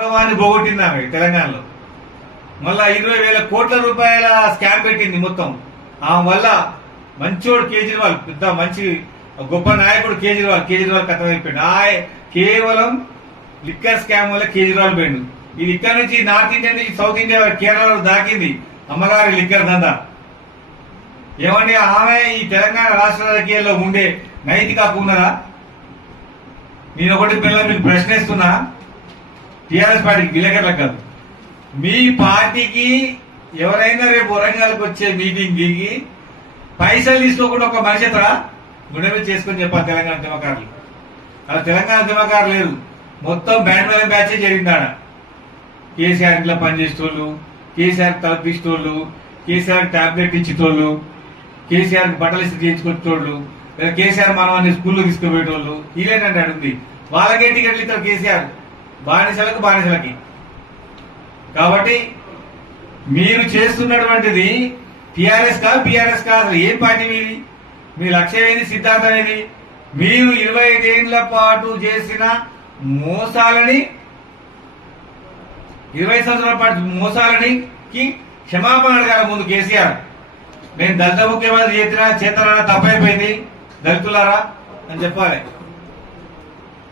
గౌరవాన్ని పోగొట్టింది ఆమె తెలంగాణలో. మళ్ళా ఇరవై వేల కోట్ల రూపాయల స్కామ్ పెట్టింది మొత్తం. ఆమె వల్ల మంచోడు కేజ్రీవాల్ పెద్ద మంచి గొప్ప నాయకుడు కేజ్రీవాల్ కేజ్రీవాల్ కథ అయిపోయింది. ఆ కేవలం లిక్కర్ స్కామ్ వల్ల కేజ్రీవాల్ పోయిండు. ఇది ఇక్కడ నుంచి నార్త్ ఇండియా నుంచి సౌత్ ఇండియా కేరళలో దాకింది అమ్మగారి లిక్కర్ దందా. ఏమండి ఆమె ఈ తెలంగాణ రాష్ట్ర రాజకీయాల్లో ఉండే నైతిక కాకుండా ఉన్నదా నేను ఒకటి పిల్లలు మీకు ప్రశ్నిస్తున్నా. టీఆర్ఎస్ పార్టీకి విలేకరులకు కాదు మీ పార్టీకి ఎవరైనా రేపు వరంగల్కి వచ్చే మీటింగ్ దిగి పైసలు తీసుకోకుండా ఒక మనిషి అతడ గుండె మీద చేసుకొని చెప్పాలి తెలంగాణ దిమకారులు అలా తెలంగాణ దిమకారు లేరు. మొత్తం బ్యాండ్ మీద బ్యాచే జరిగింది ఆడ కేసీఆర్ ఇంట్లో పనిచేసేటోళ్ళు కేసీఆర్ తలపిస్తోళ్ళు కేసీఆర్ టాబ్లెట్ ఇచ్చేటోళ్ళు కేసీఆర్ బట్టలు ఇస్తే చేయించుకొచ్చేటోళ్ళు లేదా కేసీఆర్ మనవాన్ని స్కూల్లో తీసుకుపోయేటోళ్ళు వీలేనండి అడుగుంది? వాళ్ళకే టికెట్లు ఇస్తారు కేసీఆర్. బానిసలకు బానిసలకి. కాబట్టి మీరు చేస్తున్నటువంటిది టిఆర్ఎస్ కాదు పిఆర్ఎస్ కాదు అసలు ఏం పార్టీ మీది? మీ లక్ష్యం ఏది? సిద్ధాంతం ఏది? మీరు ఇరవై ఐదేళ్ళ పాటు చేసిన మోసాలని ఇరవై సంవత్సరాల పాటు మోసాలని క్షమాపణ అడగాలి ముందు కేసీఆర్. నేను దళిత ముఖ్యమంత్రి చేసిన చేతనారా తప్పైపోయింది. దళితులారా అని చెప్పాలి.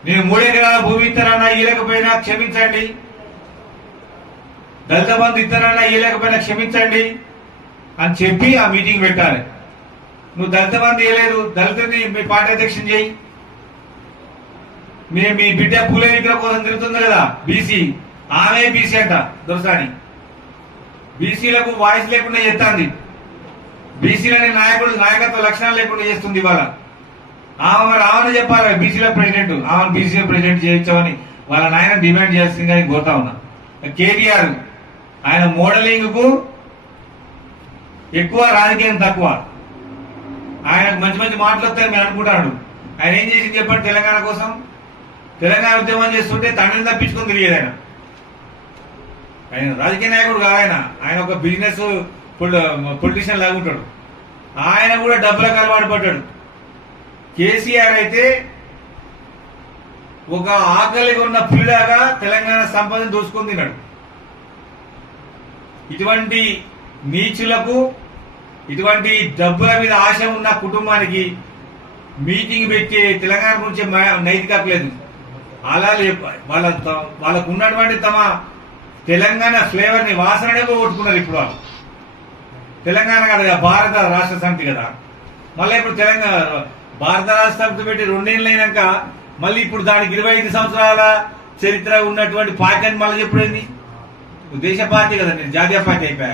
నేను మూడెకరాల భూమి ఇస్తానన్నా ఇవ్వలేకపోయినా క్షమించండి. దళిత బంధు ఇస్తానన్నా ఇవ్వలేకపోయినా క్షమించండి అని చెప్పి ఆ మీటింగ్ పెట్టాలి. నువ్వు దళిత బంధు ఇవ్వలేదు దళితుని మీ పార్టీ అధ్యక్షం చేయి. మీ మీ బిడ్డ పూలే విగ్రహం కోసం తిరుగుతుంది కదా బీసీ. ఆమె బీసీ అంట దొరసాని. బీసీలకు వాయిస్ లేకుండా చేస్తాంది. బీసీలని నాయకుడు నాయకత్వ లక్షణాలు లేకుండా చేస్తుంది ఇవాళ. ఆమె మరి ఆమెను చెప్పాలి బీసీలో ప్రెసిడెంట్ ఆమెను బీసీలో ప్రెసిడెంట్ చేయొచ్చామని వాళ్ళ నాయన డిమాండ్ చేస్తుంది కానీ పోతా ఉన్నా. కేటీఆర్ ఆయన మోడలింగ్కు ఎక్కువ రాజకీయం తక్కువ. ఆయనకు మంచి మంచి మాటలు వస్తాయని మేము అనుకుంటాడు ఆయన ఏం చేసి చెప్పండి తెలంగాణ కోసం? తెలంగాణ ఉద్యమం చేస్తుంటే తండ్రిని తప్పించుకొని తిరిగేది ఆయన. ఆయన రాజకీయ నాయకుడు కాదు ఆయన. ఆయన ఒక బిజినెస్ పొలిటీషియన్ లాగా ఉంటాడు. ఆయన కూడా డబ్బులకు అలవాటు పడ్డాడు. కేసీఆర్ అయితే ఒక ఆకలి ఉన్న పిల్లగా తెలంగాణ సంపదను దోసుకొని తిన్నాడు. ఇటువంటి నీచులకు ఇటువంటి డబ్బుల మీద ఆశ ఉన్న కుటుంబానికి మీటింగ్ పెట్టి తెలంగాణ గురించి మ- నైతిక లేదు. అలా వాళ్ళ త- వాళ్ళకు ఉన్నటువంటి తమ తెలంగాణ ఫ్లేవర్ని వాసననే కొట్టుకున్నారు ఇప్పుడు వాళ్ళు. తెలంగాణ కదా భారత రాష్ట్ర సమితి కదా. మళ్ళీ ఇప్పుడు తెలంగాణ భారత రాష్ట్ర పెట్టి రెండేళ్ళు అయినాక మళ్ళీ ఇప్పుడు దానికి ఇరవై ఐదు సంవత్సరాల చరిత్ర ఉన్నటువంటి పార్టీ అని మళ్ళీ చెప్పుడైంది దేశ పార్టీ కదా నేను జాతీయ పార్టీ అయిపోయా